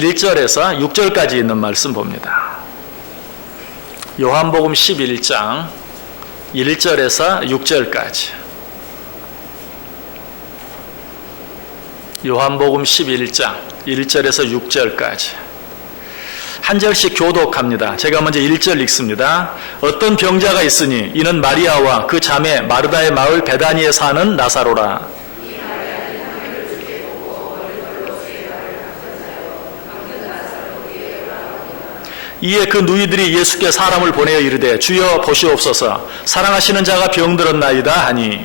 1절에서 6절까지 있는 말씀 봅니다. 요한복음 11장 1절에서 6절까지. 요한복음 11장 1절에서 6절까지. 한 절씩 교독합니다. 제가 먼저 1절 읽습니다. 어떤 병자가 있으니 이는 마리아와 그 자매 마르다의 마을 베다니에 사는 나사로라. 이에 그 누이들이 예수께 사람을 보내어 이르되 주여 보시옵소서 사랑하시는 자가 병들었나이다 하니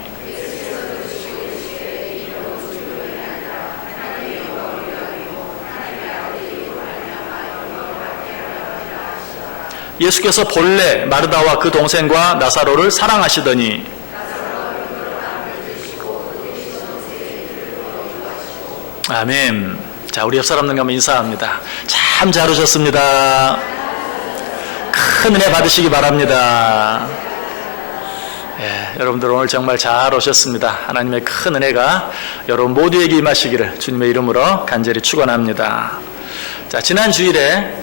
예수께서 본래 마르다와 그 동생과 나사로를 사랑하시더니 아멘. 자, 우리 옆 사람들과 한번 인사합니다. 참 잘 오셨습니다. 큰 은혜 받으시기 바랍니다. 예, 여러분들 오늘 정말 잘 오셨습니다. 하나님의 큰 은혜가 여러분 모두에게 임하시기를 주님의 이름으로 간절히 축원합니다. 자, 지난 주일에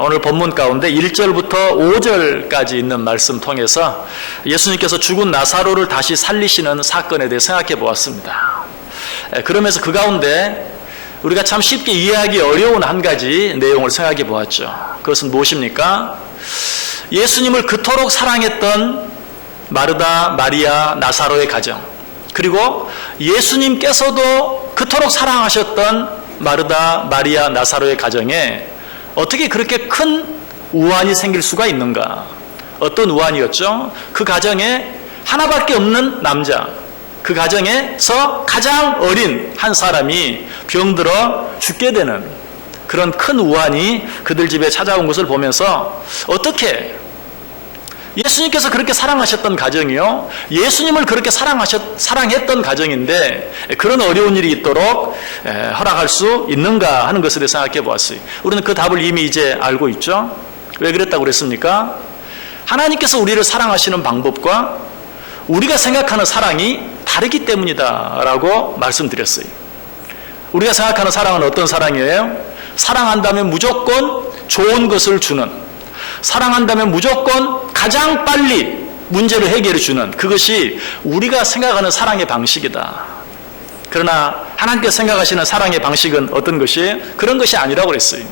오늘 본문 가운데 1절부터 5절까지 있는 말씀 통해서 예수님께서 죽은 나사로를 다시 살리시는 사건에 대해 생각해 보았습니다. 그러면서 그 가운데 우리가 참 쉽게 이해하기 어려운 한 가지 내용을 생각해 보았죠. 그것은 무엇입니까? 예수님을 그토록 사랑했던 마르다, 마리아, 나사로의 가정, 그리고 예수님께서도 그토록 사랑하셨던 마르다, 마리아, 나사로의 가정에 어떻게 그렇게 큰 우환이 생길 수가 있는가? 어떤 우환이었죠? 그 가정에 하나밖에 없는 남자, 그 가정에서 가장 어린 한 사람이 병들어 죽게 되는 그런 큰 우환이 그들 집에 찾아온 것을 보면서 어떻게 예수님께서 그렇게 사랑하셨던 가정이요, 예수님을 그렇게 사랑했던 가정인데 그런 어려운 일이 있도록 허락할 수 있는가 하는 것에 대해 생각해 보았어요. 우리는 그 답을 이미 이제 알고 있죠. 왜 그랬다고 그랬습니까? 하나님께서 우리를 사랑하시는 방법과 우리가 생각하는 사랑이 다르기 때문이다 라고 말씀드렸어요. 우리가 생각하는 사랑은 어떤 사랑이에요? 사랑한다면 무조건 좋은 것을 주는, 사랑한다면 무조건 가장 빨리 문제를 해결해 주는, 그것이 우리가 생각하는 사랑의 방식이다. 그러나 하나님께서 생각하시는 사랑의 방식은 어떤 것이에요? 그런 것이 아니라고 그랬어요.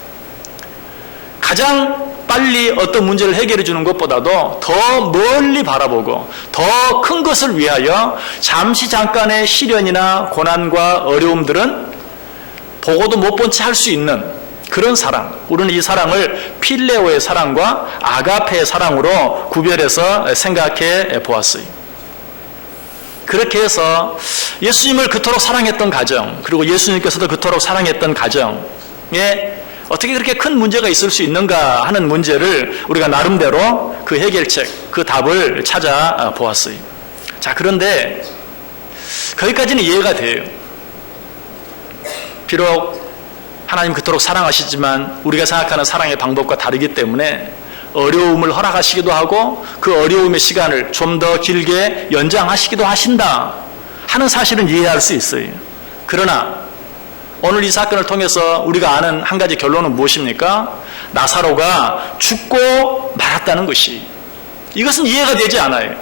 가장 빨리 어떤 문제를 해결해 주는 것보다도 더 멀리 바라보고 더 큰 것을 위하여 잠깐의 시련이나 고난과 어려움들은 보고도 못 본 채 할 수 있는 그런 사랑, 우리는 이 사랑을 필레오의 사랑과 아가페의 사랑으로 구별해서 생각해 보았어요. 그렇게 해서 예수님을 그토록 사랑했던 가정, 그리고 예수님께서도 그토록 사랑했던 가정에 어떻게 그렇게 큰 문제가 있을 수 있는가 하는 문제를 우리가 나름대로 그 해결책, 그 답을 찾아 보았어요. 자, 그런데 거기까지는 이해가 돼요. 비록 하나님 그토록 사랑하시지만 우리가 생각하는 사랑의 방법과 다르기 때문에 어려움을 허락하시기도 하고 그 어려움의 시간을 좀 더 길게 연장하시기도 하신다 하는 사실은 이해할 수 있어요. 그러나 오늘 이 사건을 통해서 우리가 아는 한 가지 결론은 무엇입니까? 나사로가 죽고 말았다는 것이, 이것은 이해가 되지 않아요.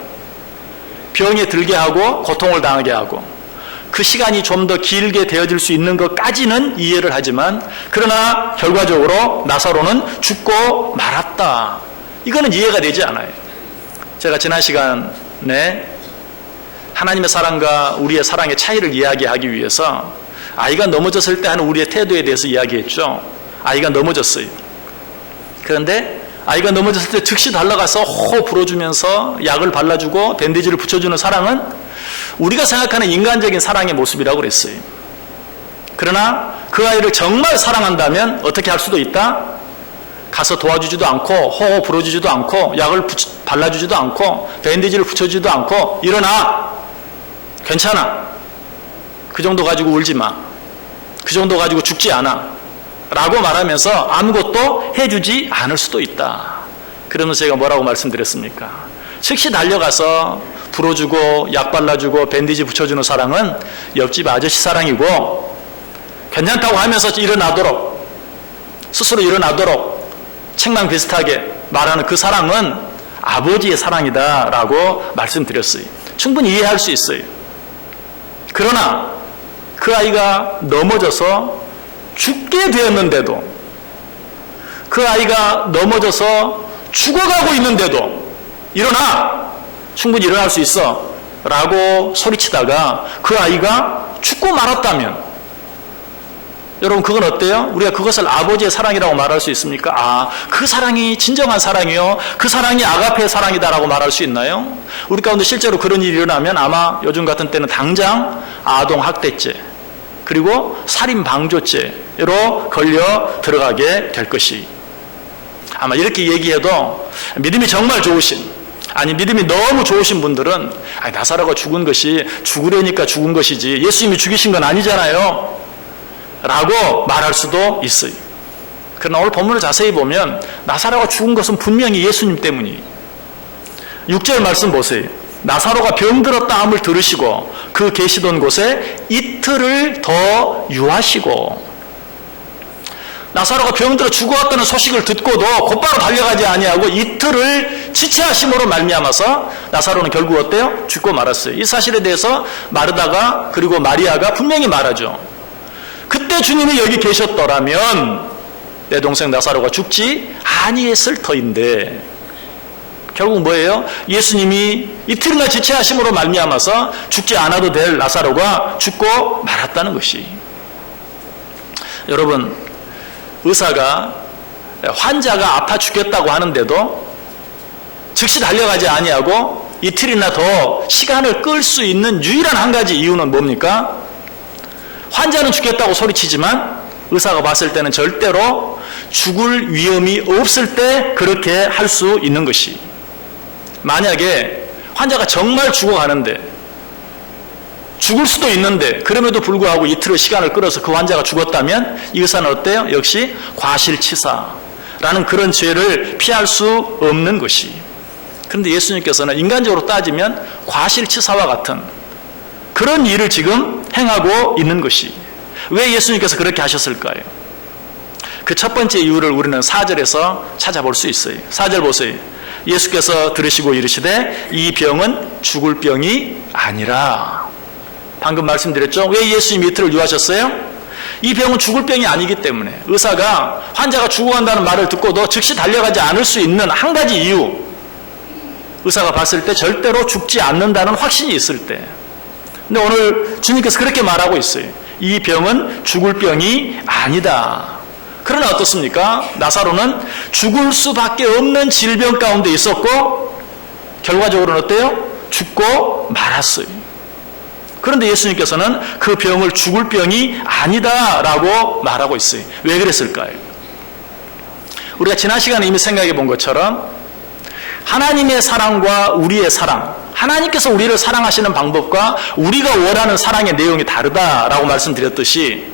병에 들게 하고 고통을 당하게 하고 그 시간이 좀 더 길게 되어질 수 있는 것까지는 이해를 하지만, 그러나 결과적으로 나사로는 죽고 말았다, 이거는 이해가 되지 않아요. 제가 지난 시간에 하나님의 사랑과 우리의 사랑의 차이를 이야기하기 위해서 아이가 넘어졌을 때 하는 우리의 태도에 대해서 이야기했죠. 아이가 넘어졌어요. 그런데 아이가 넘어졌을 때 즉시 달려가서 호호 불어주면서 약을 발라주고 밴디지를 붙여주는 사랑은 우리가 생각하는 인간적인 사랑의 모습이라고 그랬어요. 그러나 그 아이를 정말 사랑한다면 어떻게 할 수도 있다? 가서 도와주지도 않고 호호 불어주지도 않고 약을 발라주지도 않고 밴디지를 붙여주지도 않고 일어나, 괜찮아, 그 정도 가지고 울지 마, 그 정도 가지고 죽지 않아 라고 말하면서 아무것도 해주지 않을 수도 있다. 그러면서 제가 뭐라고 말씀드렸습니까? 즉시 달려가서 불어주고 약 발라주고 밴디지 붙여주는 사랑은 옆집 아저씨 사랑이고, 괜찮다고 하면서 일어나도록 스스로 일어나도록 책망 비슷하게 말하는 그 사랑은 아버지의 사랑이다라고 말씀드렸어요. 충분히 이해할 수 있어요. 그러나 그 아이가 넘어져서 죽게 되었는데도, 그 아이가 넘어져서 죽어가고 있는데도 일어나! 충분히 일어날 수 있어! 라고 소리치다가 그 아이가 죽고 말았다면, 여러분 그건 어때요? 우리가 그것을 아버지의 사랑이라고 말할 수 있습니까? 아, 그 사랑이 진정한 사랑이요, 그 사랑이 아가페의 사랑이다라고 말할 수 있나요? 우리 가운데 실제로 그런 일이 일어나면 아마 요즘 같은 때는 당장 아동학대죄 그리고 살인방조죄로 걸려 들어가게 될 것이, 아마 이렇게 얘기해도 믿음이 정말 좋으신, 아니 믿음이 너무 좋으신 분들은 나사로가 죽은 것이 죽으려니까 죽은 것이지 예수님이 죽이신 건 아니잖아요 라고 말할 수도 있어요. 그러나 오늘 본문을 자세히 보면 나사로가 죽은 것은 분명히 예수님 때문이에요. 6절 말씀 보세요. 나사로가 병들었다 함을 들으시고 그 계시던 곳에 이틀을 더 유하시고. 나사로가 병들어 죽어왔다는 소식을 듣고도 곧바로 달려가지 아니하고 이틀을 지체하심으로 말미암아서 나사로는 결국 어때요? 죽고 말았어요. 이 사실에 대해서 마르다가 그리고 마리아가 분명히 말하죠. 그때 주님이 여기 계셨더라면 내 동생 나사로가 죽지 아니했을 터인데, 결국 뭐예요? 예수님이 이틀이나 지체하심으로 말미암아서 죽지 않아도 될 나사로가 죽고 말았다는 것이. 여러분, 의사가 환자가 아파 죽겠다고 하는데도 즉시 달려가지 아니하고 이틀이나 더 시간을 끌 수 있는 유일한 한 가지 이유는 뭡니까? 환자는 죽겠다고 소리치지만 의사가 봤을 때는 절대로 죽을 위험이 없을 때 그렇게 할 수 있는 것이. 만약에 환자가 정말 죽어가는데, 죽을 수도 있는데 그럼에도 불구하고 이틀의 시간을 끌어서 그 환자가 죽었다면 이 의사는 어때요? 역시 과실치사라는 그런 죄를 피할 수 없는 것이. 그런데 예수님께서는 인간적으로 따지면 과실치사와 같은 그런 일을 지금 행하고 있는 것이. 왜 예수님께서 그렇게 하셨을까요? 그 첫 번째 이유를 우리는 4절에서 찾아볼 수 있어요. 4절 보세요. 예수께서 들으시고 이르시되 이 병은 죽을 병이 아니라. 방금 말씀드렸죠? 왜 예수님이 이틀을 유하셨어요? 이 병은 죽을 병이 아니기 때문에. 의사가 환자가 죽어간다는 말을 듣고도 즉시 달려가지 않을 수 있는 한 가지 이유, 의사가 봤을 때 절대로 죽지 않는다는 확신이 있을 때. 근데 오늘 주님께서 그렇게 말하고 있어요. 이 병은 죽을 병이 아니다. 그러나 어떻습니까? 나사로는 죽을 수밖에 없는 질병 가운데 있었고 결과적으로는 어때요? 죽고 말았어요. 그런데 예수님께서는 그 병을 죽을 병이 아니다라고 말하고 있어요. 왜 그랬을까요? 우리가 지난 시간에 이미 생각해 본 것처럼 하나님의 사랑과 우리의 사랑, 하나님께서 우리를 사랑하시는 방법과 우리가 원하는 사랑의 내용이 다르다라고 말씀드렸듯이,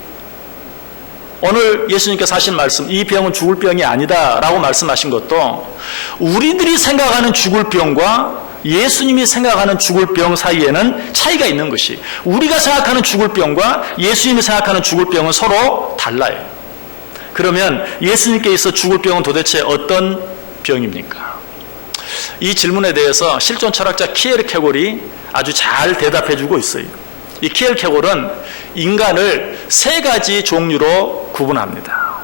오늘 예수님께서 하신 말씀, 이 병은 죽을 병이 아니다라고 말씀하신 것도 우리들이 생각하는 죽을 병과 예수님이 생각하는 죽을 병 사이에는 차이가 있는 것이, 우리가 생각하는 죽을 병과 예수님이 생각하는 죽을 병은 서로 달라요. 그러면 예수님께 있어 죽을 병은 도대체 어떤 병입니까? 이 질문에 대해서 실존 철학자 키에르케골이 아주 잘 대답해주고 있어요. 이 키에르케골은 인간을 세 가지 종류로 구분합니다.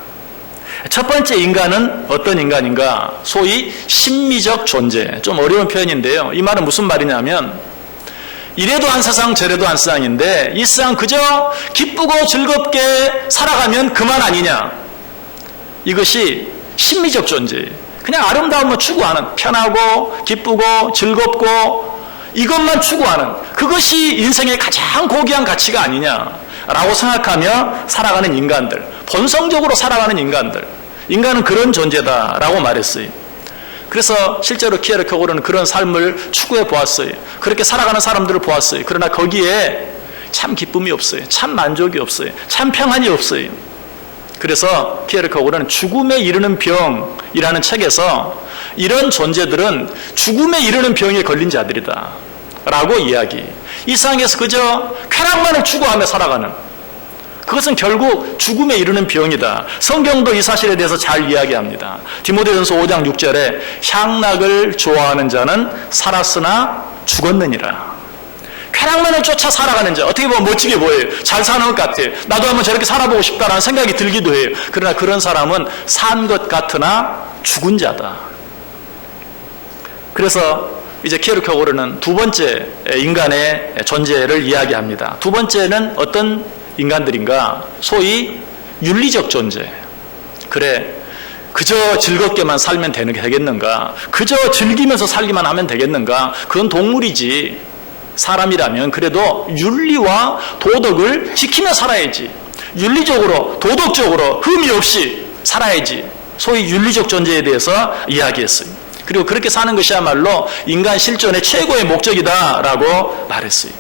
첫 번째 인간은 어떤 인간인가? 소위 심미적 존재. 좀 어려운 표현인데요. 이 말은 무슨 말이냐면, 이래도 한 세상 저래도 한 세상인데 이 세상 그저 기쁘고 즐겁게 살아가면 그만 아니냐. 이것이 심미적 존재예요. 그냥 아름다움만 추구하는, 편하고 기쁘고 즐겁고 이것만 추구하는, 그것이 인생의 가장 고귀한 가치가 아니냐라고 생각하며 살아가는 인간들, 본성적으로 살아가는 인간들, 인간은 그런 존재다라고 말했어요. 그래서 실제로 키에르케고르는 그런 삶을 추구해 보았어요. 그렇게 살아가는 사람들을 보았어요. 그러나 거기에 참 기쁨이 없어요. 참 만족이 없어요. 참 평안이 없어요. 그래서 키에르케고르는 죽음에 이르는 병이라는 책에서 이런 존재들은 죽음에 이르는 병에 걸린 자들이다 라고 이야기. 이 세상에서 그저 쾌락만을 추구하며 살아가는, 그것은 결국 죽음에 이르는 병이다. 성경도 이 사실에 대해서 잘 이야기합니다. 디모데전서 5장 6절에 향락을 좋아하는 자는 살았으나 죽었느니라. 쾌락만을 쫓아 살아가는 자, 어떻게 보면 멋지게 보여요. 잘 사는 것 같아요. 나도 한번 저렇게 살아보고 싶다라는 생각이 들기도 해요. 그러나 그런 사람은 산 것 같으나 죽은 자다. 그래서 이제 키에르케고르는 두 번째 인간의 존재를 이야기합니다. 두 번째는 어떤 인간들인가? 소위 윤리적 존재. 그래, 그저 즐겁게만 살면 되겠는가? 그저 즐기면서 살기만 하면 되겠는가? 그건 동물이지. 사람이라면 그래도 윤리와 도덕을 지키며 살아야지. 윤리적으로, 도덕적으로 흠이 없이 살아야지. 소위 윤리적 존재에 대해서 이야기했어요. 그리고 그렇게 사는 것이야말로 인간 실존의 최고의 목적이다라고 말했어요.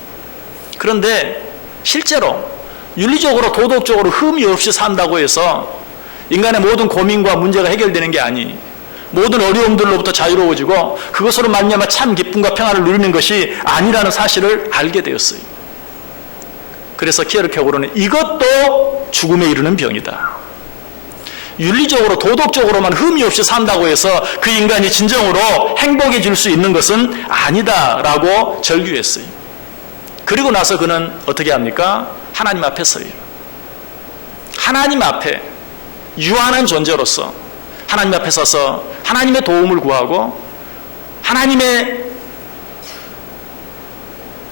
그런데 실제로 윤리적으로, 도덕적으로 흠이 없이 산다고 해서 인간의 모든 고민과 문제가 해결되는 게 아니, 모든 어려움들로부터 자유로워지고 그것으로 말미암아 참 기쁨과 평안을 누리는 것이 아니라는 사실을 알게 되었어요. 그래서 키에르케고르는 이것도 죽음에 이르는 병이다. 윤리적으로, 도덕적으로만 흠이 없이 산다고 해서 그 인간이 진정으로 행복해질 수 있는 것은 아니다라고 절규했어요. 그리고 나서 그는 어떻게 합니까? 하나님 앞에 서요. 하나님 앞에 유한한 존재로서 하나님 앞에 서서 하나님의 도움을 구하고 하나님의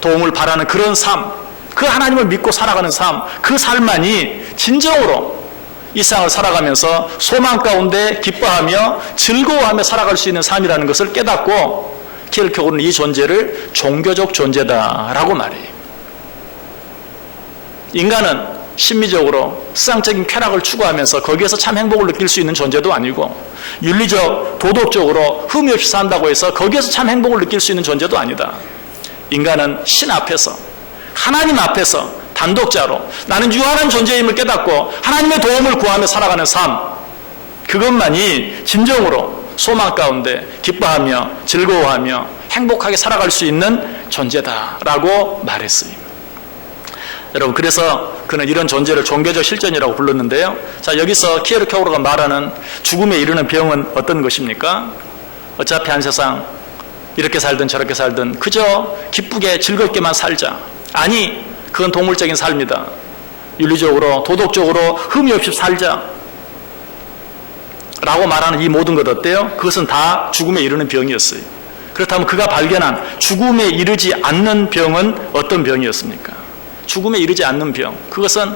도움을 바라는 그런 삶, 그 하나님을 믿고 살아가는 삶, 그 삶만이 진정으로 이 세상을 살아가면서 소망 가운데 기뻐하며 즐거워하며 살아갈 수 있는 삶이라는 것을 깨닫고 키에르케고르는 이 존재를 종교적 존재다라고 말해요. 인간은 심미적으로 세상적인 쾌락을 추구하면서 거기에서 참 행복을 느낄 수 있는 존재도 아니고, 윤리적, 도덕적으로 흠이 없이 산다고 해서 거기에서 참 행복을 느낄 수 있는 존재도 아니다. 인간은 신 앞에서, 하나님 앞에서 단독자로 나는 유한한 존재임을 깨닫고 하나님의 도움을 구하며 살아가는 삶, 그것만이 진정으로 소망 가운데 기뻐하며 즐거워하며 행복하게 살아갈 수 있는 존재다라고 말했어요. 여러분, 그래서 그는 이런 존재를 종교적 실존이라고 불렀는데요. 자, 여기서 키에르케고르가 말하는 죽음에 이르는 병은 어떤 것입니까? 어차피 한 세상 이렇게 살든 저렇게 살든 그저 기쁘게 즐겁게만 살자. 아니, 그건 동물적인 삶이다. 윤리적으로, 도덕적으로 흠이 없이 살자 라고 말하는 이 모든 것 어때요? 그것은 다 죽음에 이르는 병이었어요. 그렇다면 그가 발견한 죽음에 이르지 않는 병은 어떤 병이었습니까? 죽음에 이르지 않는 병, 그것은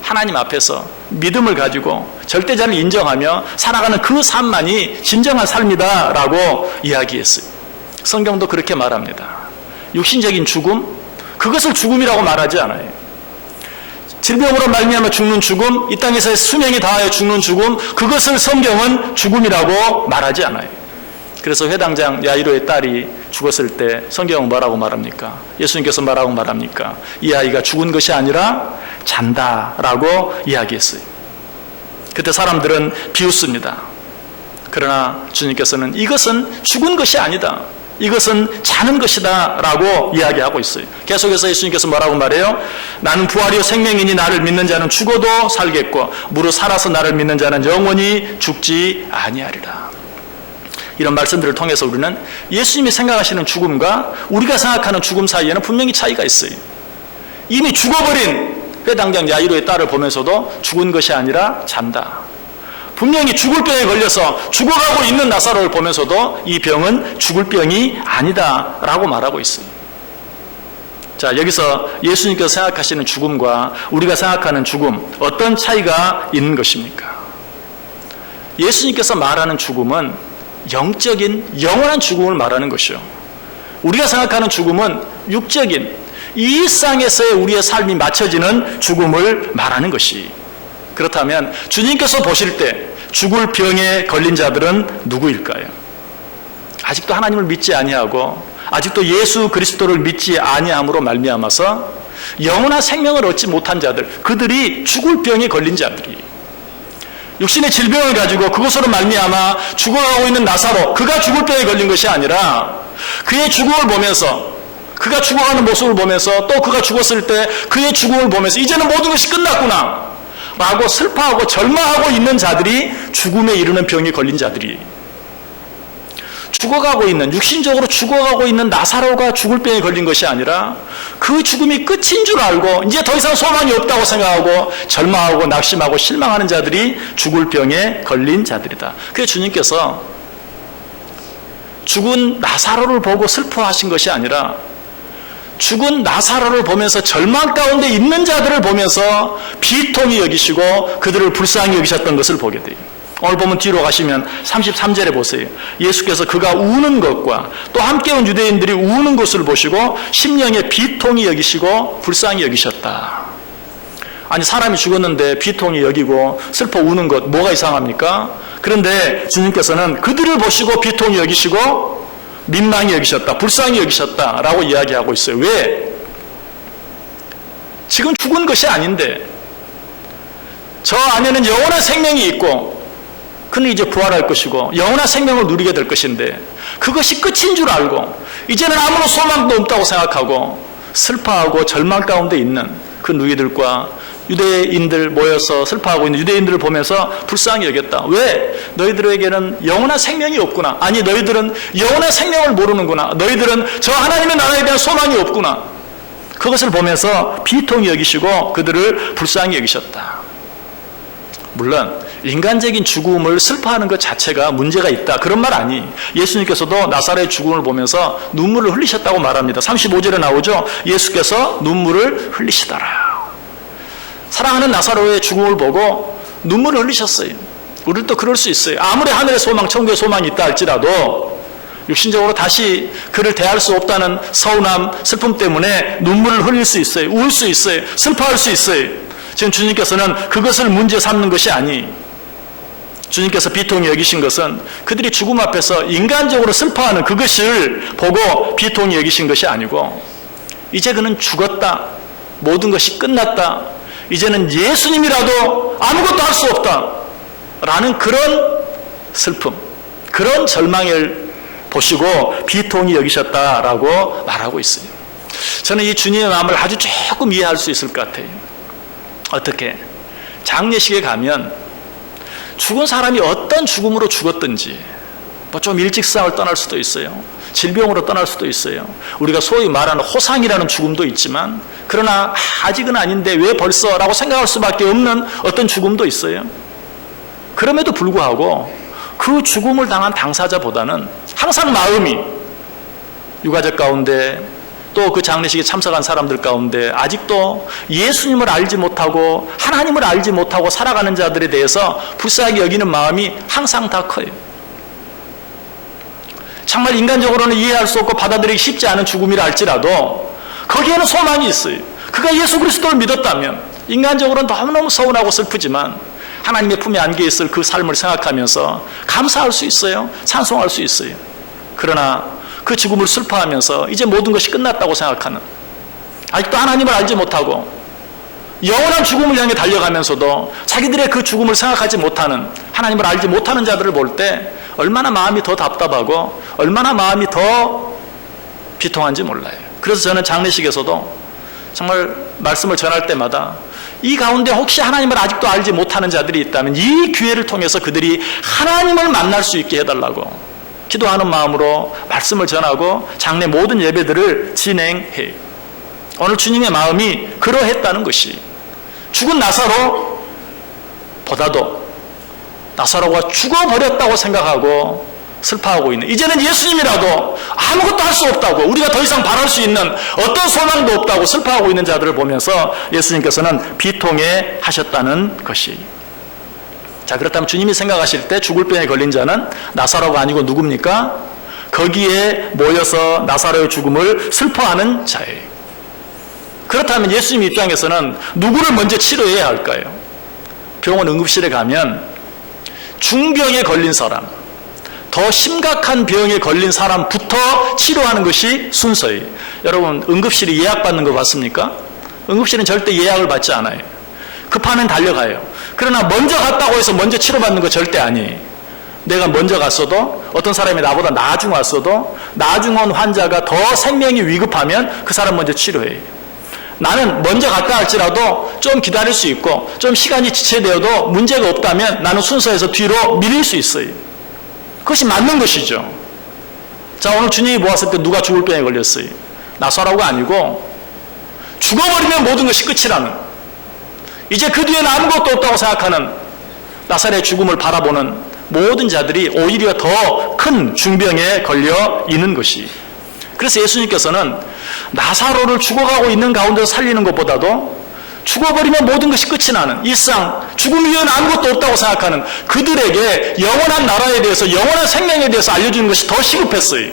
하나님 앞에서 믿음을 가지고 절대자를 인정하며 살아가는 그 삶만이 진정한 삶이다 라고 이야기했어요. 성경도 그렇게 말합니다. 육신적인 죽음, 그것을 죽음이라고 말하지 않아요. 질병으로 말미암아 죽는 죽음, 이 땅에서의 수명이 다하여 죽는 죽음, 그것을 성경은 죽음이라고 말하지 않아요. 그래서 회당장 야이로의 딸이 죽었을 때 성경은 뭐라고 말합니까? 예수님께서 뭐라고 말합니까? 이 아이가 죽은 것이 아니라 잔다라고 이야기했어요. 그때 사람들은 비웃습니다. 그러나 주님께서는 이것은 죽은 것이 아니다, 이것은 자는 것이다 라고 이야기하고 있어요. 계속해서 예수님께서 뭐라고 말해요? 나는 부활이요 생명이니 나를 믿는 자는 죽어도 살겠고 무릇 살아서 나를 믿는 자는 영원히 죽지 아니하리라. 이런 말씀들을 통해서 우리는 예수님이 생각하시는 죽음과 우리가 생각하는 죽음 사이에는 분명히 차이가 있어요. 이미 죽어버린 회당장 야이로의 딸을 보면서도 죽은 것이 아니라 잔다. 분명히 죽을 병에 걸려서 죽어가고 있는 나사로를 보면서도 이 병은 죽을 병이 아니다 라고 말하고 있어요. 자, 여기서 예수님께서 생각하시는 죽음과 우리가 생각하는 죽음, 어떤 차이가 있는 것입니까? 예수님께서 말하는 죽음은 영적인 영원한 죽음을 말하는 것이요, 우리가 생각하는 죽음은 육적인 이 세상에서의 우리의 삶이 맞춰지는 죽음을 말하는 것이. 그렇다면 주님께서 보실 때 죽을 병에 걸린 자들은 누구일까요? 아직도 하나님을 믿지 아니하고 아직도 예수 그리스도를 믿지 아니함으로 말미암아서 영원한 생명을 얻지 못한 자들, 그들이 죽을 병에 걸린 자들이, 육신의 질병을 가지고 그것으로 말미암아 죽어가고 있는 나사로, 그가 죽을 병에 걸린 것이 아니라 그의 죽음을 보면서 그가 죽어가는 모습을 보면서 또 그가 죽었을 때 그의 죽음을 보면서 이제는 모든 것이 끝났구나 라고 슬퍼하고 절망하고 있는 자들이 죽음에 이르는 병에 걸린 자들이, 죽어가고 있는, 육신적으로 죽어가고 있는 나사로가 죽을 병에 걸린 것이 아니라 그 죽음이 끝인 줄 알고 이제 더 이상 소망이 없다고 생각하고 절망하고 낙심하고 실망하는 자들이 죽을 병에 걸린 자들이다. 그래서 주님께서 죽은 나사로를 보고 슬퍼하신 것이 아니라 죽은 나사로를 보면서 절망 가운데 있는 자들을 보면서 비통히 여기시고 그들을 불쌍히 여기셨던 것을 보게 돼요. 오늘 보면 뒤로 가시면 33절에 보세요. 예수께서 그가 우는 것과 또 함께 온 유대인들이 우는 것을 보시고 심령에 비통히 여기시고 불쌍히 여기셨다. 아니, 사람이 죽었는데 비통히 여기고 슬퍼 우는 것 뭐가 이상합니까? 그런데 주님께서는 그들을 보시고 비통히 여기시고 민망히 여기셨다, 불쌍히 여기셨다라고 이야기하고 있어요. 왜? 지금 죽은 것이 아닌데 저 안에는 영원한 생명이 있고 그는 이제 부활할 것이고 영원한 생명을 누리게 될 것인데 그것이 끝인 줄 알고 이제는 아무런 소망도 없다고 생각하고 슬퍼하고 절망 가운데 있는 그 누이들과 유대인들 모여서 슬퍼하고 있는 유대인들을 보면서 불쌍히 여겼다. 왜? 너희들에게는 영원한 생명이 없구나. 아니, 너희들은 영원한 생명을 모르는구나. 너희들은 저 하나님의 나라에 대한 소망이 없구나. 그것을 보면서 비통히 여기시고 그들을 불쌍히 여기셨다. 물론 인간적인 죽음을 슬퍼하는 것 자체가 문제가 있다, 그런 말 아니. 예수님께서도 나사로의 죽음을 보면서 눈물을 흘리셨다고 말합니다. 35절에 나오죠. 예수께서 눈물을 흘리시더라. 사랑하는 나사로의 죽음을 보고 눈물을 흘리셨어요. 우리도 그럴 수 있어요. 아무리 하늘의 소망, 천국의 소망이 있다 할지라도 육신적으로 다시 그를 대할 수 없다는 서운함, 슬픔 때문에 눈물을 흘릴 수 있어요. 울 수 있어요. 슬퍼할 수 있어요. 지금 주님께서는 그것을 문제 삼는 것이 아니, 주님께서 비통히 여기신 것은 그들이 죽음 앞에서 인간적으로 슬퍼하는 그것을 보고 비통히 여기신 것이 아니고 이제 그는 죽었다, 모든 것이 끝났다, 이제는 예수님이라도 아무것도 할 수 없다 라는 그런 슬픔, 그런 절망을 보시고 비통히 여기셨다라고 말하고 있어요. 저는 이 주님의 마음을 아주 조금 이해할 수 있을 것 같아요. 어떻게? 장례식에 가면 죽은 사람이 어떤 죽음으로 죽었든지, 뭐 좀 일찍 세상을 떠날 수도 있어요. 질병으로 떠날 수도 있어요. 우리가 소위 말하는 호상이라는 죽음도 있지만, 그러나 아직은 아닌데 왜 벌써? 라고 생각할 수밖에 없는 어떤 죽음도 있어요. 그럼에도 불구하고 그 죽음을 당한 당사자보다는 항상 마음이 유가족 가운데 또 그 장례식에 참석한 사람들 가운데 아직도 예수님을 알지 못하고 하나님을 알지 못하고 살아가는 자들에 대해서 불쌍히 여기는 마음이 항상 다 커요. 정말 인간적으로는 이해할 수 없고 받아들이기 쉽지 않은 죽음이라 할지라도 거기에는 소망이 있어요. 그가 예수 그리스도를 믿었다면 인간적으로는 너무너무 서운하고 슬프지만 하나님의 품에 안겨 있을 그 삶을 생각하면서 감사할 수 있어요. 찬송할 수 있어요. 그러나 그 죽음을 슬퍼하면서 이제 모든 것이 끝났다고 생각하는, 아직도 하나님을 알지 못하고 영원한 죽음을 향해 달려가면서도 자기들의 그 죽음을 생각하지 못하는, 하나님을 알지 못하는 자들을 볼 때 얼마나 마음이 더 답답하고 얼마나 마음이 더 비통한지 몰라요. 그래서 저는 장례식에서도 정말 말씀을 전할 때마다 이 가운데 혹시 하나님을 아직도 알지 못하는 자들이 있다면 이 기회를 통해서 그들이 하나님을 만날 수 있게 해달라고 기도하는 마음으로 말씀을 전하고 장례 모든 예배들을 진행해요. 오늘 주님의 마음이 그러했다는 것이, 죽은 나사로보다도 나사로가 죽어버렸다고 생각하고 슬퍼하고 있는, 이제는 예수님이라도 아무것도 할 수 없다고, 우리가 더 이상 바랄 수 있는 어떤 소망도 없다고 슬퍼하고 있는 자들을 보면서 예수님께서는 비통해 하셨다는 것이. 자, 그렇다면 주님이 생각하실 때 죽을 병에 걸린 자는 나사로가 아니고 누굽니까? 거기에 모여서 나사로의 죽음을 슬퍼하는 자예요. 그렇다면 예수님 입장에서는 누구를 먼저 치료해야 할까요? 병원 응급실에 가면 중병에 걸린 사람, 더 심각한 병에 걸린 사람부터 치료하는 것이 순서예요. 여러분, 응급실이 예약받는 거 봤습니까? 응급실은 절대 예약을 받지 않아요. 급하면 달려가요. 그러나 먼저 갔다고 해서 먼저 치료받는 거 절대 아니에요. 내가 먼저 갔어도 어떤 사람이 나보다 나중 왔어도 나중 온 환자가 더 생명이 위급하면 그 사람 먼저 치료해요. 나는 먼저 갔다 할지라도 좀 기다릴 수 있고 좀 시간이 지체되어도 문제가 없다면 나는 순서에서 뒤로 밀릴 수 있어요. 그것이 맞는 것이죠. 자, 오늘 주님이 보았을 때 누가 죽을 병에 걸렸어요? 나사로가 아니고 죽어버리면 모든 것이 끝이라는, 이제 그 뒤에는 아무것도 없다고 생각하는 나사로의 죽음을 바라보는 모든 자들이 오히려 더 큰 중병에 걸려 있는 것이. 그래서 예수님께서는 나사로를 죽어가고 있는 가운데서 살리는 것보다도 죽어버리면 모든 것이 끝이 나는, 일상 죽음 이후에는 아무것도 없다고 생각하는 그들에게 영원한 나라에 대해서, 영원한 생명에 대해서 알려주는 것이 더 시급했어요.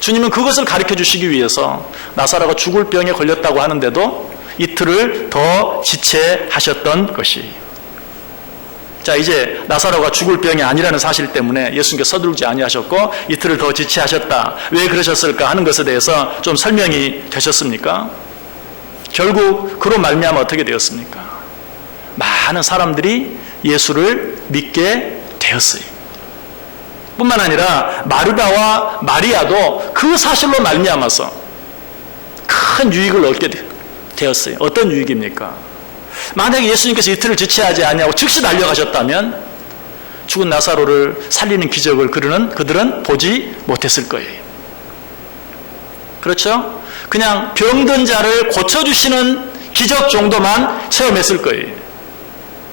주님은 그것을 가르쳐 주시기 위해서 나사로가 죽을 병에 걸렸다고 하는데도 이틀을 더 지체하셨던 것이. 자, 이제 나사로가 죽을 병이 아니라는 사실 때문에 예수님께서 서두르지 아니하셨고 이틀을 더 지체하셨다. 왜 그러셨을까 하는 것에 대해서 좀 설명이 되셨습니까? 결국 그로 말미암아 어떻게 되었습니까? 많은 사람들이 예수를 믿게 되었어요. 뿐만 아니라 마르다와 마리아도 그 사실로 말미암아서 큰 유익을 얻게 되었어요. 어떤 유익입니까? 만약에 예수님께서 이틀을 지체하지 아니하고 즉시 달려가셨다면 죽은 나사로를 살리는 기적을 그들은 보지 못했을 거예요. 그렇죠? 그냥 병든 자를 고쳐주시는 기적 정도만 체험했을 거예요.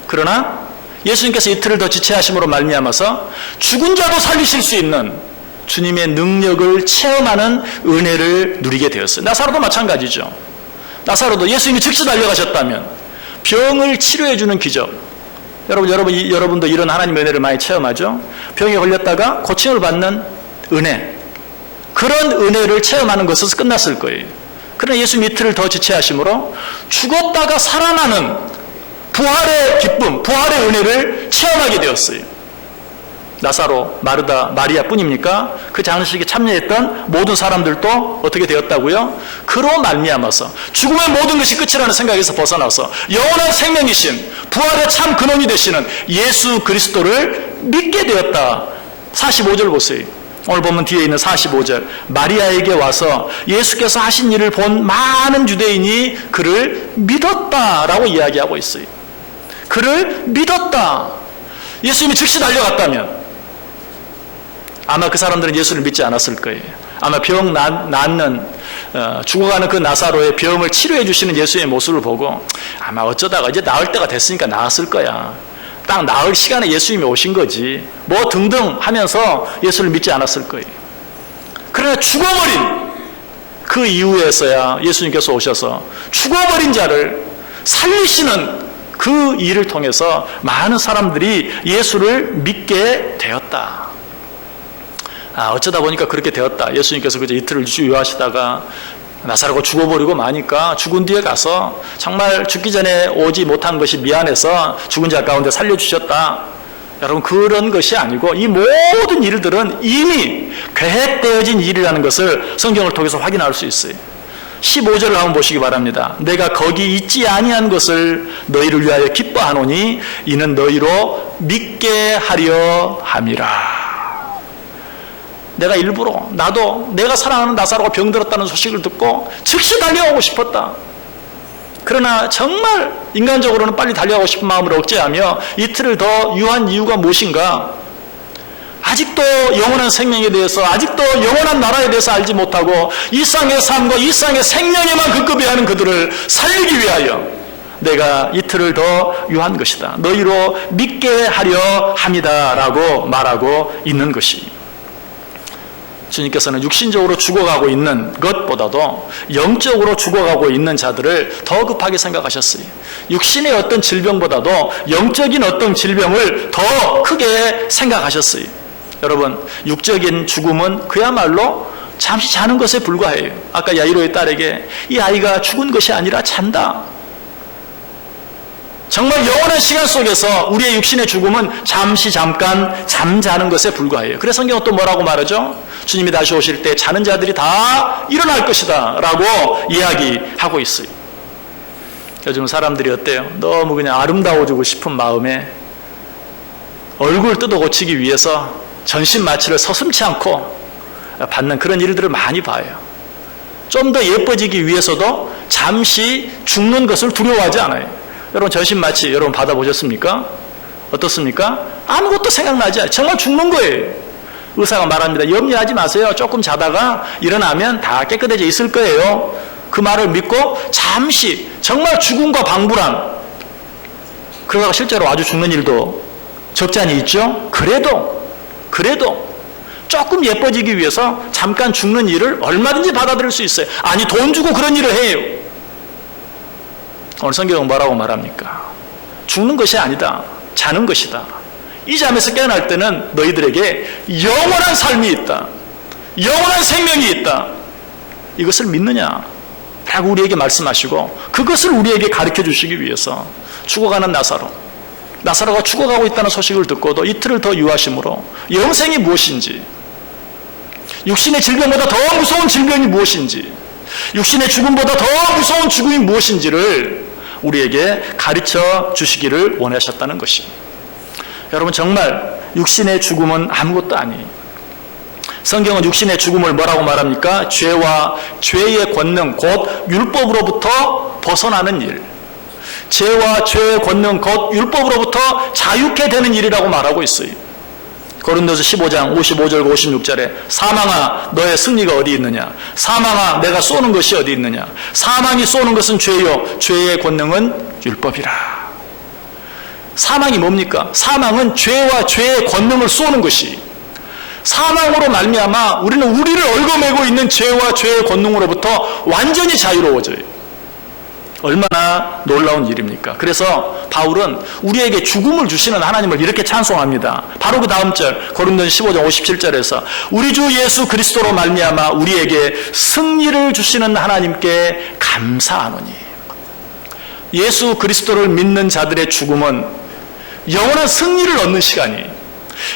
그러나 예수님께서 이틀을 더 지체하심으로 말미암아서 죽은 자도 살리실 수 있는 주님의 능력을 체험하는 은혜를 누리게 되었어요. 나사로도 마찬가지죠. 나사로도 예수님이 즉시 달려가셨다면 병을 치료해주는 기적. 여러분도 이런 하나님의 은혜를 많이 체험하죠. 병에 걸렸다가 고침을 받는 은혜, 그런 은혜를 체험하는 것에서 끝났을 거예요. 그러나 예수님 이틀을 더 지체하심으로 죽었다가 살아나는 부활의 기쁨, 부활의 은혜를 체험하게 되었어요. 나사로, 마르다, 마리아 뿐입니까? 그 장식에 참여했던 모든 사람들도 어떻게 되었다고요? 그로 말미암아서 죽음의 모든 것이 끝이라는 생각에서 벗어나서 영원한 생명이신 부활의 참 근원이 되시는 예수 그리스도를 믿게 되었다. 45절 보세요. 오늘 보면 뒤에 있는 45절. 마리아에게 와서 예수께서 하신 일을 본 많은 유대인이 그를 믿었다라고 이야기하고 있어요. 그를 믿었다. 예수님이 즉시 달려갔다면 아마 그 사람들은 예수를 믿지 않았을 거예요. 아마 병 낫는 죽어가는 그 나사로의 병을 치료해 주시는 예수의 모습을 보고 아마 어쩌다가 이제 나을 때가 됐으니까 나았을 거야. 딱 나을 시간에 예수님이 오신 거지. 뭐 등등 하면서 예수를 믿지 않았을 거예요. 그러나 죽어버린 그 이후에서야 예수님께서 오셔서 죽어버린 자를 살리시는 그 일을 통해서 많은 사람들이 예수를 믿게 되었다. 어쩌다 보니까 그렇게 되었다. 예수님께서 그저 이틀을 유효하시다가 나사로가 죽어버리고 마니까 죽은 뒤에 가서 정말 죽기 전에 오지 못한 것이 미안해서 죽은 자 가운데 살려주셨다. 여러분, 그런 것이 아니고 이 모든 일들은 이미 계획되어진 일이라는 것을 성경을 통해서 확인할 수 있어요. 15절을 한번 보시기 바랍니다. 내가 거기 있지 아니한 것을 너희를 위하여 기뻐하노니 이는 너희로 믿게 하려 함이라. 내가 일부러 나도 내가 사랑하는 나사로가 병들었다는 소식을 듣고 즉시 달려오고 싶었다. 그러나 정말 인간적으로는 빨리 달려가고 싶은 마음을 억제하며 이틀을 더 유한 이유가 무엇인가? 아직도 영원한 생명에 대해서, 아직도 영원한 나라에 대해서 알지 못하고 일상의 삶과 일상의 생명에만 급급해하는 그들을 살리기 위하여 내가 이틀을 더 유한 것이다. 너희로 믿게 하려 함이다 라고 말하고 있는 것이. 주님께서는 육신적으로 죽어가고 있는 것보다도 영적으로 죽어가고 있는 자들을 더 급하게 생각하셨어요. 육신의 어떤 질병보다도 영적인 어떤 질병을 더 크게 생각하셨어요. 여러분, 육적인 죽음은 그야말로 잠시 자는 것에 불과해요. 아까 야이로의 딸에게 이 아이가 죽은 것이 아니라 잔다. 정말 영원한 시간 속에서 우리의 육신의 죽음은 잠깐 잠자는 것에 불과해요. 그래서 성경은 또 뭐라고 말하죠? 주님이 다시 오실 때 자는 자들이 다 일어날 것이다 라고 이야기하고 있어요. 요즘 사람들이 어때요? 너무 그냥 아름다워지고 싶은 마음에 얼굴 뜯어 고치기 위해서 전신 마취를 서슴지 않고 받는 그런 일들을 많이 봐요. 좀 더 예뻐지기 위해서도 잠시 죽는 것을 두려워하지 않아요. 여러분 전신 마취 여러분 받아보셨습니까? 어떻습니까? 아무것도 생각나지 않아요. 정말 죽는 거예요. 의사가 말합니다. 염려하지 마세요. 조금 자다가 일어나면 다 깨끗해져 있을 거예요. 그 말을 믿고 잠시 정말 죽음과 방불안, 그러다가 실제로 아주 죽는 일도 적지 않이 있죠. 그래도 조금 예뻐지기 위해서 잠깐 죽는 일을 얼마든지 받아들일 수 있어요. 아니 돈 주고 그런 일을 해요. 오늘 성경은 뭐라고 말합니까? 죽는 것이 아니다. 자는 것이다. 이 잠에서 깨어날 때는 너희들에게 영원한 삶이 있다. 영원한 생명이 있다. 이것을 믿느냐? 라고 우리에게 말씀하시고 그것을 우리에게 가르쳐 주시기 위해서 죽어가는 나사로가 죽어가고 있다는 소식을 듣고도 이틀을 더 유하심으로 영생이 무엇인지, 육신의 질병보다 더 무서운 질병이 무엇인지, 육신의 죽음보다 더 무서운 죽음이 무엇인지를 우리에게 가르쳐 주시기를 원하셨다는 것이. 여러분 정말 육신의 죽음은 아무것도 아니에요. 성경은 육신의 죽음을 뭐라고 말합니까? 죄와 죄의 권능 곧 율법으로부터 벗어나는 일, 죄와 죄의 권능 곧 율법으로부터 자유케 되는 일이라고 말하고 있어요. 고린도서 15장 55절과 56절에 사망아 너의 승리가 어디 있느냐, 사망아 내가 쏘는 것이 어디 있느냐, 사망이 쏘는 것은 죄요 죄의 권능은 율법이라. 사망이 뭡니까? 사망은 죄와 죄의 권능을 쏘는 것이, 사망으로 말미암아 우리는 우리를 얽어매고 있는 죄와 죄의 권능으로부터 완전히 자유로워져요. 얼마나 놀라운 일입니까? 그래서 바울은 우리에게 죽음을 주시는 하나님을 이렇게 찬송합니다. 바로 그 다음 절 고린도서 15장 57절에서 우리 주 예수 그리스도로 말미암아 우리에게 승리를 주시는 하나님께 감사하노니. 예수 그리스도를 믿는 자들의 죽음은 영원한 승리를 얻는 시간이,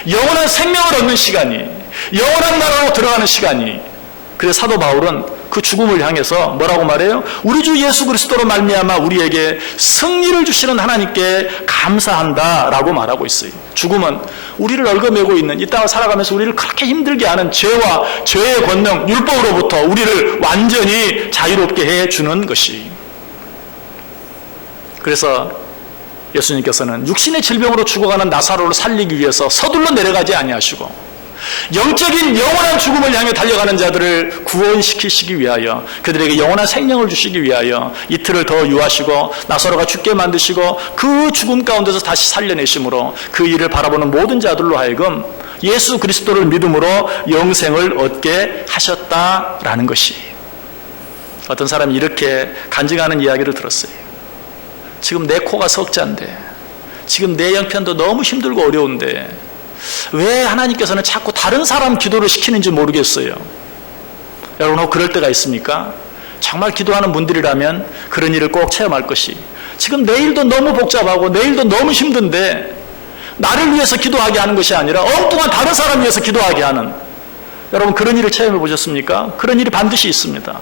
영원한 생명을 얻는 시간이, 영원한 나라로 들어가는 시간이. 그래서 사도 바울은 그 죽음을 향해서 뭐라고 말해요? 우리 주 예수 그리스도로 말미암아 우리에게 승리를 주시는 하나님께 감사한다라고 말하고 있어요. 죽음은 우리를 얽어매고 있는 이 땅을 살아가면서 우리를 그렇게 힘들게 하는 죄와 죄의 권능, 율법으로부터 우리를 완전히 자유롭게 해주는 것이. 그래서 예수님께서는 육신의 질병으로 죽어가는 나사로를 살리기 위해서 서둘러 내려가지 아니하시고 영적인 영원한 죽음을 향해 달려가는 자들을 구원시키시기 위하여, 그들에게 영원한 생명을 주시기 위하여 이틀을 더 유하시고 나사로가 죽게 만드시고 그 죽음 가운데서 다시 살려내심으로 그 일을 바라보는 모든 자들로 하여금 예수 그리스도를 믿음으로 영생을 얻게 하셨다라는 것이. 어떤 사람이 이렇게 간증하는 이야기를 들었어요. 지금 내 코가 석자인데, 지금 내 형편도 너무 힘들고 어려운데 왜 하나님께서는 자꾸 다른 사람 기도를 시키는지 모르겠어요. 여러분 혹 그럴 때가 있습니까? 정말 기도하는 분들이라면 그런 일을 꼭 체험할 것이, 지금 내 일도 너무 복잡하고 내 일도 너무 힘든데 나를 위해서 기도하게 하는 것이 아니라 엉뚱한 다른 사람 위해서 기도하게 하는, 여러분 그런 일을 체험해 보셨습니까? 그런 일이 반드시 있습니다.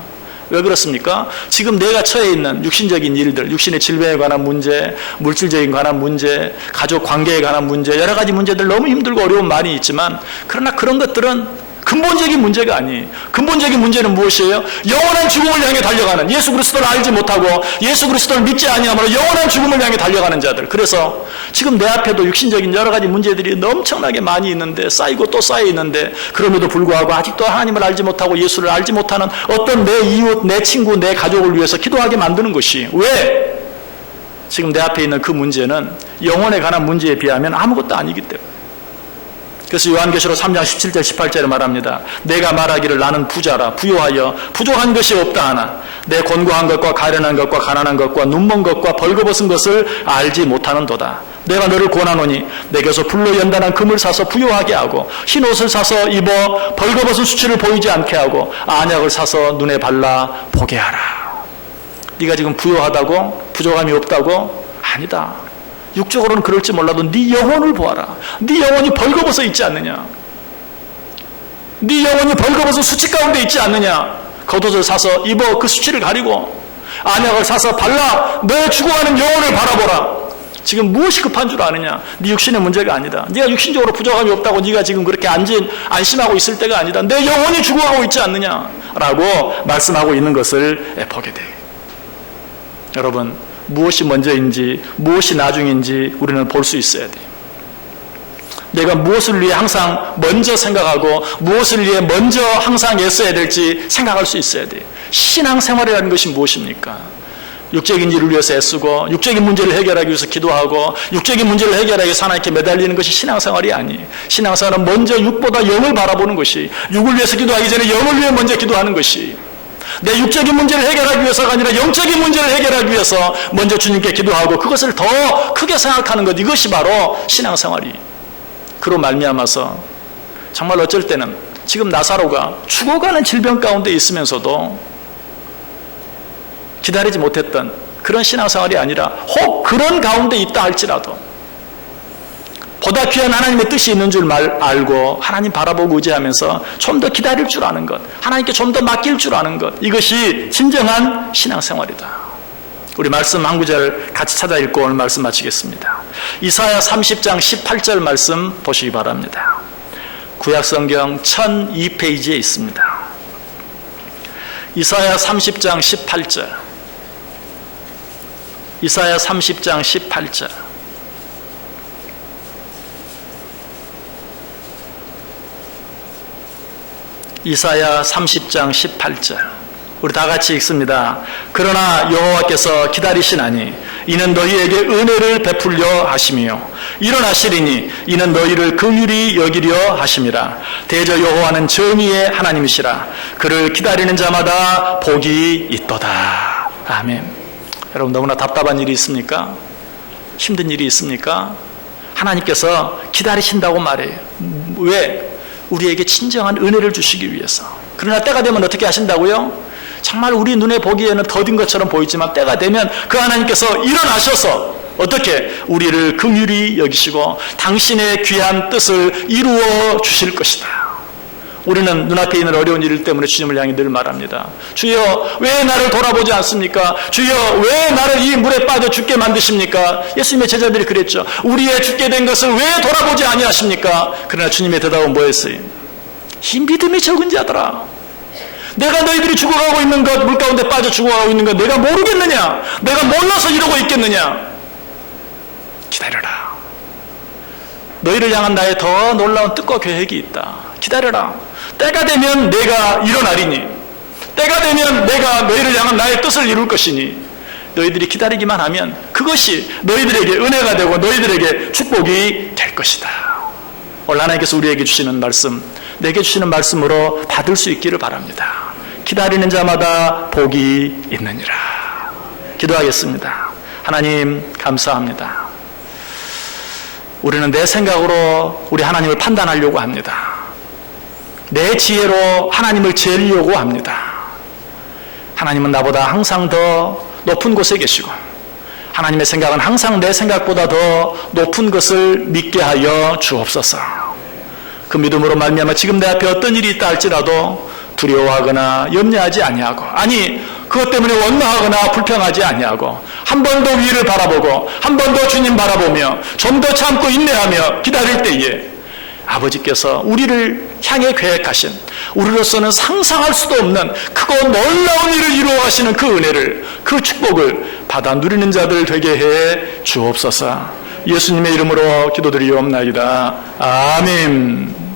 왜 그렇습니까? 지금 내가 처해 있는 육신적인 일들, 육신의 질병에 관한 문제, 물질적인 관한 문제, 가족 관계에 관한 문제, 여러 가지 문제들 너무 힘들고 어려운 많이 있지만, 그러나 그런 것들은 근본적인 문제가 아니에요. 근본적인 문제는 무엇이에요? 영원한 죽음을 향해 달려가는, 예수 그리스도를 알지 못하고 예수 그리스도를 믿지 아니함으로 영원한 죽음을 향해 달려가는 자들. 그래서 지금 내 앞에도 육신적인 여러 가지 문제들이 엄청나게 많이 있는데, 쌓이고 또 쌓여 있는데, 그럼에도 불구하고 아직도 하나님을 알지 못하고 예수를 알지 못하는 어떤 내 이웃, 내 친구, 내 가족을 위해서 기도하게 만드는 것이, 왜? 지금 내 앞에 있는 그 문제는 영혼에 관한 문제에 비하면 아무것도 아니기 때문에. 그래서 요한계시록 3장 17절 18절에 말합니다. 내가 말하기를 나는 부자라, 부요하여 부족한 것이 없다 하나 내 곤고한 것과 가련한 것과 가난한 것과 눈먼 것과 벌거벗은 것을 알지 못하는도다. 내가 너를 권하노니 내게서 불로 연단한 금을 사서 부요하게 하고 흰 옷을 사서 입어 벌거벗은 수치를 보이지 않게 하고 안약을 사서 눈에 발라 보게 하라. 네가 지금 부요하다고? 부족함이 없다고? 아니다. 육적으로는 그럴지 몰라도 네 영혼을 보아라. 네 영혼이 벌거벗어 있지 않느냐? 네 영혼이 벌거벗은 수치 가운데 있지 않느냐? 겉옷을 사서 입어 그 수치를 가리고 안약을 사서 발라 내 죽어가는 영혼을 바라보라. 지금 무엇이 급한 줄 아느냐? 네 육신의 문제가 아니다. 네가 육신적으로 부족함이 없다고 네가 지금 그렇게 안심하고 있을 때가 아니다. 내 영혼이 죽어가고 있지 않느냐라고 말씀하고 있는 것을 보게 돼요. 여러분, 무엇이 먼저인지 무엇이 나중인지 우리는 볼 수 있어야 돼요. 내가 무엇을 위해 항상 먼저 생각하고 무엇을 위해 먼저 항상 애써야 될지 생각할 수 있어야 돼요. 신앙생활이라는 것이 무엇입니까? 육적인 일을 위해서 애쓰고 육적인 문제를 해결하기 위해서 기도하고 육적인 문제를 해결하기 위해서 하나님께 매달리는 것이 신앙생활이 아니에요. 신앙생활은 먼저 육보다 영을 바라보는 것이, 육을 위해서 기도하기 전에 영을 위해 먼저 기도하는 것이, 내 육적인 문제를 해결하기 위해서가 아니라 영적인 문제를 해결하기 위해서 먼저 주님께 기도하고 그것을 더 크게 생각하는 것, 이것이 바로 신앙생활이. 그로 말미암아서 정말 어쩔 때는 지금 나사로가 죽어가는 질병 가운데 있으면서도 기다리지 못했던 그런 신앙생활이 아니라 혹 그런 가운데 있다 할지라도 보다 귀한 하나님의 뜻이 있는 줄 알고 하나님 바라보고 의지하면서 좀 더 기다릴 줄 아는 것, 하나님께 좀 더 맡길 줄 아는 것, 이것이 진정한 신앙생활이다. 우리 말씀 한 구절 같이 찾아 읽고 오늘 말씀 마치겠습니다. 이사야 30장 18절 말씀 보시기 바랍니다. 구약성경 1002페이지에 있습니다. 이사야 30장 18절. 이사야 30장 18절. 이사야 30장 18절. 우리 다 같이 읽습니다. 그러나 여호와께서 기다리시나니 이는 너희에게 은혜를 베풀려 하심이요 일어나시리니 이는 너희를 긍휼히 여기려 하심이라. 대저 여호와는 정의의 하나님이시라. 그를 기다리는 자마다 복이 있도다. 아멘. 여러분, 너무나 답답한 일이 있습니까? 힘든 일이 있습니까? 하나님께서 기다리신다고 말해요. 왜? 우리에게 진정한 은혜를 주시기 위해서. 그러나 때가 되면 어떻게 하신다고요? 정말 우리 눈에 보기에는 더딘 것처럼 보이지만 때가 되면 그 하나님께서 일어나셔서 어떻게 우리를 긍휼히 여기시고 당신의 귀한 뜻을 이루어 주실 것이다. 우리는 눈앞에 있는 어려운 일 때문에 주님을 향해 늘 말합니다. 주여, 왜 나를 돌아보지 않습니까? 주여, 왜 나를 이 물에 빠져 죽게 만드십니까? 예수님의 제자들이 그랬죠. 우리의 죽게 된 것을 왜 돌아보지 아니하십니까? 그러나 주님의 대답은 뭐였어요? 이 믿음이 적은 자들아, 내가 너희들이 죽어가고 있는 것, 물 가운데 빠져 죽어가고 있는 것 내가 모르겠느냐? 내가 몰라서 이러고 있겠느냐? 기다려라. 너희를 향한 나의 더 놀라운 뜻과 계획이 있다. 기다려라. 때가 되면 내가 일어나리니, 때가 되면 내가 너희를 향한 나의 뜻을 이룰 것이니, 너희들이 기다리기만 하면 그것이 너희들에게 은혜가 되고 너희들에게 축복이 될 것이다. 오늘 하나님께서 우리에게 주시는 말씀, 내게 주시는 말씀으로 받을 수 있기를 바랍니다. 기다리는 자마다 복이 있느니라. 기도하겠습니다. 하나님, 감사합니다. 우리는 내 생각으로 우리 하나님을 판단하려고 합니다. 내 지혜로 하나님을 재려고 합니다. 하나님은 나보다 항상 더 높은 곳에 계시고 하나님의 생각은 항상 내 생각보다 더 높은 것을 믿게 하여 주옵소서. 그 믿음으로 말미암아 지금 내 앞에 어떤 일이 있다 할지라도 두려워하거나 염려하지 아니하고, 아니 그것 때문에 원망하거나 불평하지 아니하고 한 번 더 위를 바라보고 한 번 더 주님 바라보며 좀 더 참고 인내하며 기다릴 때에 아버지께서 우리를 향해 계획하신, 우리로서는 상상할 수도 없는 크고 놀라운 일을 이루어 가시는 그 은혜를, 그 축복을 받아 누리는 자들 되게 해 주옵소서. 예수님의 이름으로 기도드리옵나이다. 아멘.